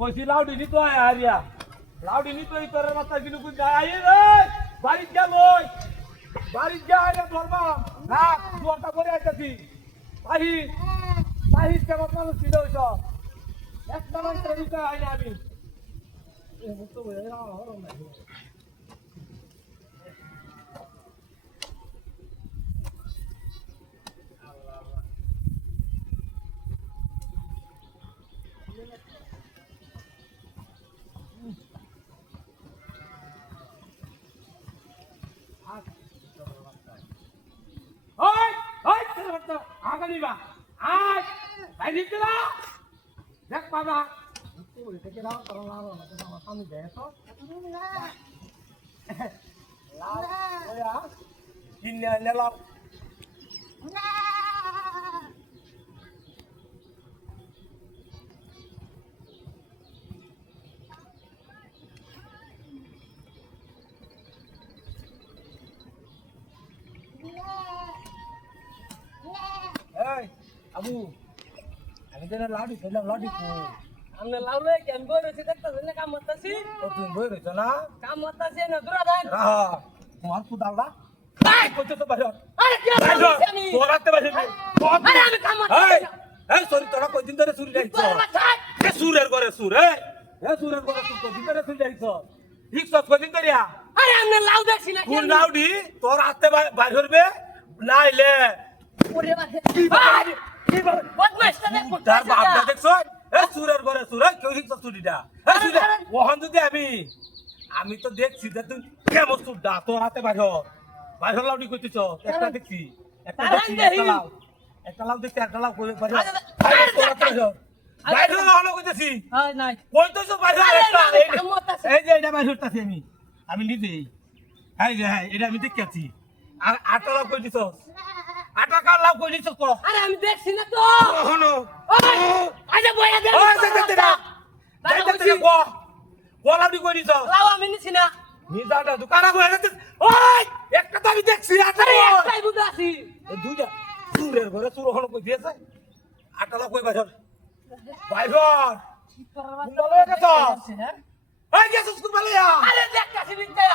কইছি লাউডি নি তো আরিয়া লাউডি নি তো এই তোর মাথা গিলু কই আই রে বাড়ি গেল বাড়ি যায় না ধরবা না দুয়ারটা করে আইতাছি আহি আহি কেমন মানুষ ছিল ওইসব একটা মানুষের দিতে আইনি আমি তো ওই ওই চলো তো আগালি বা আয় ভাই দিতে না দেখ বাবা তুই থেকে দাও তোর লাভ না তো আমার সামনে দে তো লাভ ওয়া কিনে নে লাভ এই আবু আমি তো লাউডি খেলাম লাউডি কো আমনে লাউলে কেন বই রইছে দেখতাছেন না কাম করতাছি ও তুই বই রইছ না কাম করতাছি না দূরা দেন হ্যাঁ তোমার কো ডালদা এই কইতে তো বাইরে আরে কি করছিস আমি তোরাতে বাইরে আরে আমি কাম করতাছি এই এই সরি তোরা কয়দিন ধরে চুরি যাইছ এ সুরের করে সুর এ সুরের করে সুর কয়দিন ধরে চুরি যাইছ ঠিক সব কয়দিন ধরে আরে আমনে লাউ দেখছি না কোন লাউডি তোর হাতে বাইরে হইবে নাইলে ওরে বাবা কি বাবা বদমাইশটা দেখ তার বাপটা দেখছো এ সুরের ঘরে সুর কেউ ঠিক চুরিটা এ সুরে ওহন যদি আমি তো দেখছি যে তুই কেমন সুরটা তোর হাতে বাইরে লাউডি কইতেছ একটা দেখছি একটা লাউ একটা লাউ দেখছি একটা লাউ কই বাইরে বাইরে লাউ কইতেছি হয় নাই কইতেছ বাইরে একটা কাম করতাছি এই যে এটা বাইরে হইতাছি আমি নিজেই এই যে হ্যাঁ এটা আমি দেখছি আর আটা লাউ কইতেছ আটা কার লাউ কইতেছ তো আরে আমি দেখছি না তো হনো ওই আরে বইয়া দে ওই দেখতে না দেখতে না গোলাউডি কইতেছ লাউ আমি নিছি না নিজাটা দোকানা বইয়া দেখতে ওই একটা তো আমি দেখছি আটা আরে একটাই বুঝা আছি দুইটা সুরের ঘরে সুর হনো কই দিয়েছে আটা লাউ কই বাইরে বাইরে বলে গেছ এই গেছস কোন বলে আরে দেখতাছি নিতে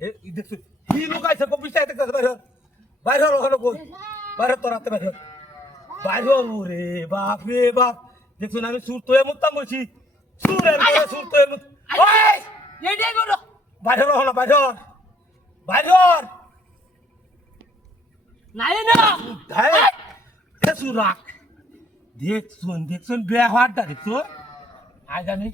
এই দেখছ কি লুকাইছে কপিস্টাই দেখতে বাইরে বাইরে হলো কই বাইরে তোর হাতে বাইরে রে বাপ দেখছ না আমি সুর তোয়ে মুত্তাম বলছি সুরের ঘরে সুর তোয়ে মুত ওই এইটাই বলো বাইরে হলো বাইরে নাই না ধাই এ সুরাক দেখছুন ব্যবহারটা দেখছো আজ আমি